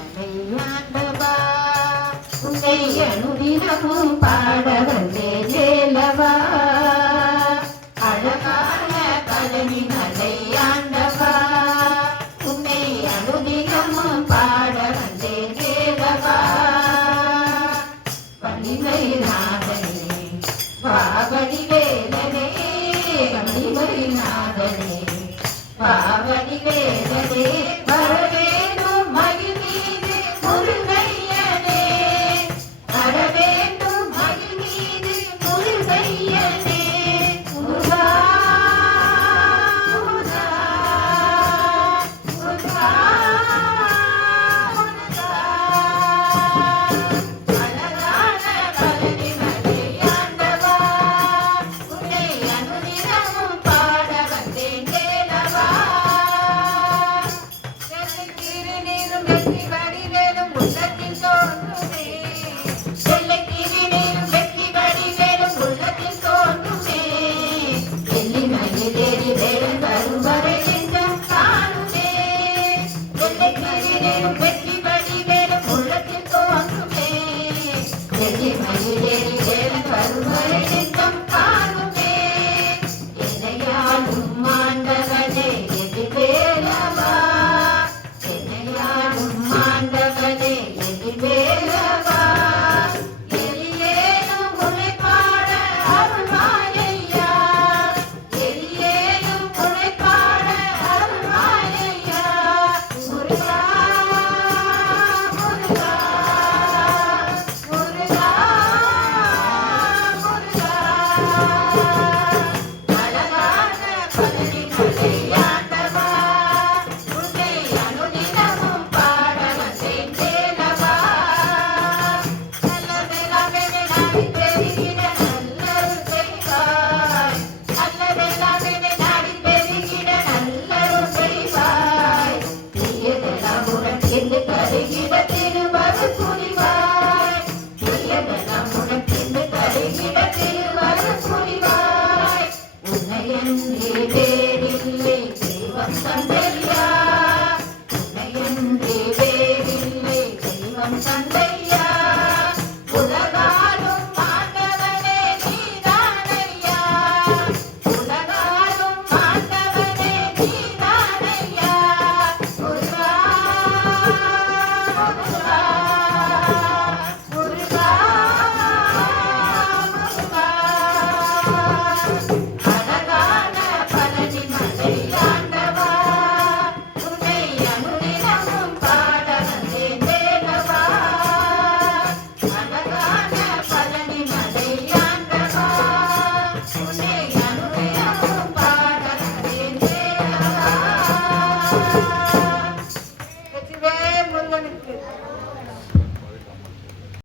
மலையாண்டவா உன்னை அனுதினமும் பாட வந்தேன் வேலவா அழகான பழனி மலையாண்டவா உன்னை அனுதினமும் பாட வந்தேன் வேலவா வள்ளிமயில்நாதனே வாவடி வேலனே வள்ளிமயில்நாதனே வாவடி வேலனே வரவேணும் மயில் மீது முருகையனே வரவேண்டும் மயில் மீது முருகையனே முருகா முருகா முருகா முருகா அழகான பழனி மலையாண்டவா உன்னை அனுதினமும் பாட வந்தேன் வேலவா திருநீரும் வெற்றி வடிவேலும் உள்ளத்தில் தோன்றுமே திருநீரும் வெற்றி வடிவேலும் உள்ளத்தில் தோன்றுமே வெள்ளி மயிலேறி வேலன் வரும் வரை நெஞ்சம் காணுமே திருநீரும் வெற்றி வடிவேலும் உள்ளத்தில் தோன்றுமே வெள்ளி மயிலேறி வேலன் வரும் வரை நெஞ்சம் காணுமே என்னையாளும் மாண்டவனே எதிர்வேலவா என்னையாளும் மாண்டவனே எதிர்வேலவா எலியேனும் உன்னை பாட அருள்வாயையா எலியேனும் உன்னை பாட அருள்வாயையா முருகா முருகா முருகா முருகா அழகான பழனி மலையாண்டவா உன்னை அனுதினமும் பாட வந்தேன் வேலவா நல்லதெல்லாமே நாடி பெருகிட நல்லருள் செய்வாய் நல்லதெல்லாமே நாடி பெருகிட நல்லருள் செய்வாய் தீயதெல்லாம் உனக்கென்று கருகிட திருவருள் புரிவாய் தீயதெல்லாம் உனக்கென்று கருகிட திருவருள் புரிவாய் உன்னையன்றி வேறில்லை தெய்வம் தந்தையா உன்னையன்றி வேறில்லை தெய்வம் தந்தையா உலகாலும் ஆண்டவனே நீதானையா உலகாலும் ஆண்டவனே நீதானையா முருகா முருகா முருகா முருகா அழகான பழனி மலையாண்டவா உன்னை அனுதினமும் பாட வந்தேன் வேலவா அழகான பழனி மலையாண்டவா உன்னை அனுதினமும் பாட வந்தேன் வேலவா வெற்றிவேல் முருகனுக்கு